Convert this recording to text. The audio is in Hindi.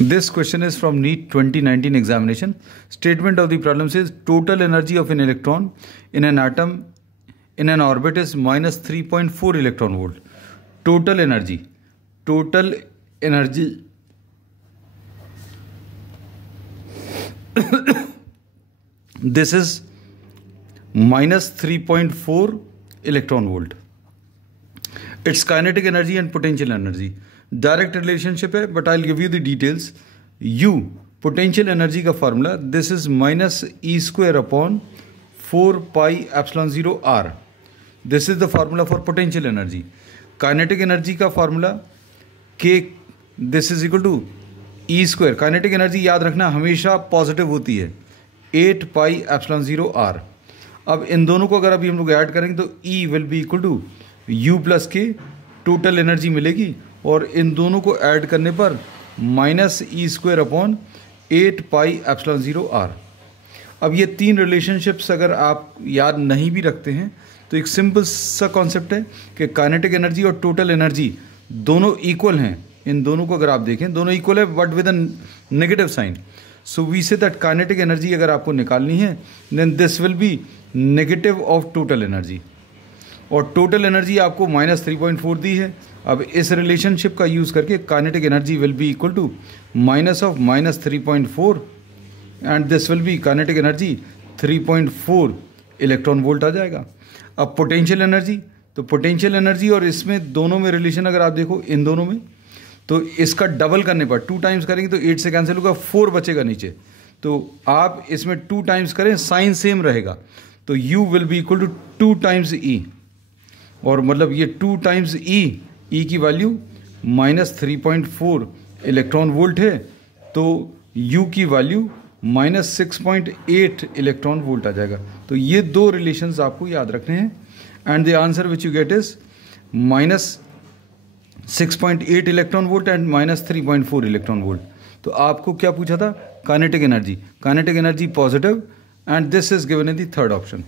This question is from NEET 2019 examination. Statement of the problem says total energy of an electron in an atom in an orbit is minus 3.4 electron volt. Total energy this is minus 3.4 electron volt. Its kinetic energy and potential energy. Direct relationship है, but I will give you the details. U potential energy का formula, this is minus E square upon 4 pi epsilon 0 R. This is the formula for potential energy. Kinetic energy का formula K, this is equal to E square. Kinetic energy याद रखना हमेशा पॉजिटिव होती है, 8 पाई एप्सिलॉन 0 आर. अब इन दोनों को अगर अभी हम लोग ऐड करेंगे तो E will be equal to U plus K, total energy मिलेगी, और इन दोनों को ऐड करने पर minus E square upon 8 pi epsilon 0 R. अब ये तीन रिलेशनशिप्स अगर आप याद नहीं भी रखते हैं तो एक सिंपल सा कॉन्सेप्ट है कि काइनेटिक एनर्जी और टोटल एनर्जी दोनों इक्वल हैं. इन दोनों को अगर आप देखें दोनों इक्वल है but with a negative sign. So we say that kinetic energy अगर आपको निकालनी है then this will be negative of total energy, और टोटल एनर्जी आपको माइनस 3.4 दी है. अब इस रिलेशनशिप का यूज़ करके kinetic energy will be equal to minus of minus 3.4 and this will be kinetic energy 3.4 electron volt आ जाएगा. अब पोटेंशियल एनर्जी, तो पोटेंशियल एनर्जी और इसमें दोनों में रिलेशन अगर आप देखो इन दोनों में, तो इसका डबल करने पर 2 टाइम्स करेंगे तो 8 से कैंसिल होगा, 4 बचेगा नीचे. तो आप इसमें 2 टाइम्स करें, साइन सेम रहेगा, तो u will be equal to 2 times e, और मतलब ये 2 टाइम्स ई की वैल्यू माइनस 3.4 इलेक्ट्रॉन वोल्ट है, तो यू की वैल्यू माइनस 6.8 इलेक्ट्रॉन वोल्ट आ जाएगा. तो ये दो रिलेशंस आपको याद रखने हैं and the answer which you get is minus 6.8 electron volt and minus 3.4 electron volt. तो आपको क्या पूछा था? Kinetic energy. Kinetic energy positive and this is given in the third option.